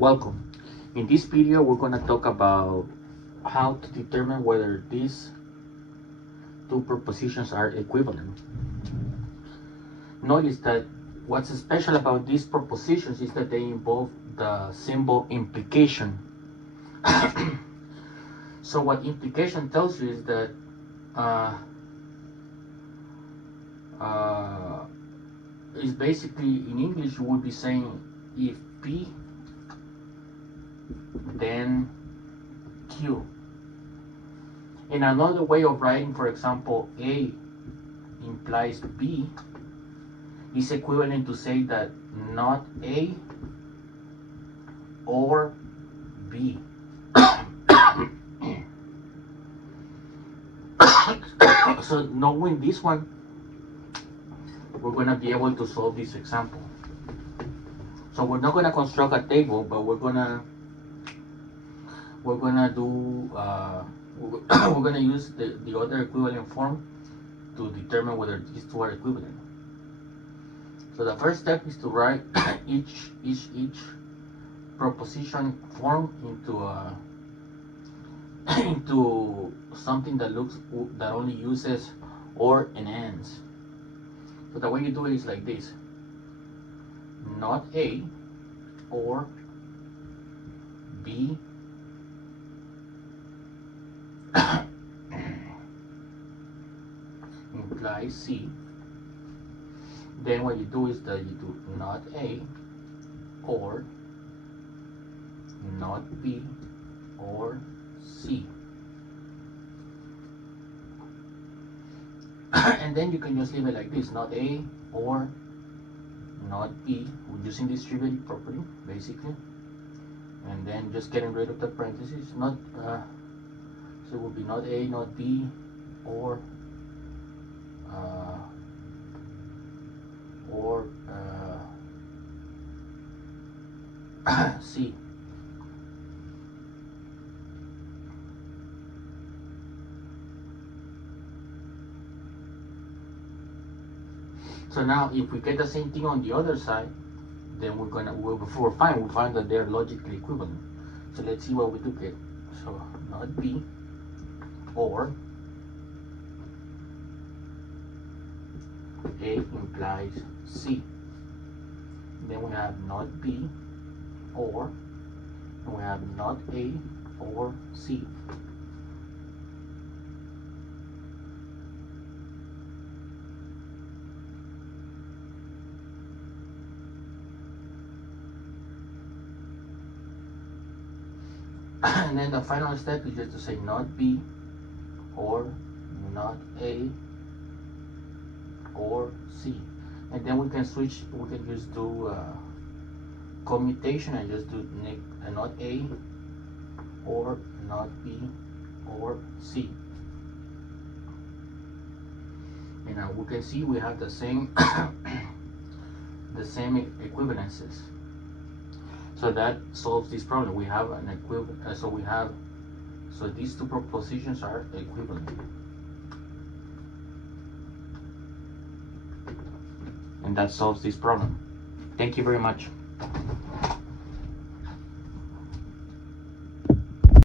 Welcome. In this video, we're going to talk about how to determine whether these two propositions are equivalent. Notice that what's special about these propositions is that they involve the symbol implication. So what implication tells you is that is basically, in English you would be saying, if P then Q. In another way of writing, for example, A implies B is equivalent to say that not A or B. So knowing this one, we're going to be able to solve this example. So we're not going to construct a table, but we're going to do we're going to use the other equivalent form to determine whether these two are equivalent. So the first step is to write each proposition form into something that only uses or and ands. So the way you do it is like this: not A or B implies C. Then what you do is that you do not A or not B or C. And then you can just leave it like this: not A or not B. We're using distributive property basically, and then just getting rid of the parentheses. Not so it will be not A, not B, or C. So now if we get the same thing on the other side, then we're fine. We find that they're logically equivalent. So let's see what we do get. So not B or A implies C. Then we have not B or, and we have not A or C. And then the final step is just to say not B or not A or C. And then we can switch, we can just do commutation and just do not A or not B or C. And now we can see we have the same the same equivalences. So that solves this problem. We have an equivalent. So these two propositions are equivalent. And that solves this problem. Thank you very much.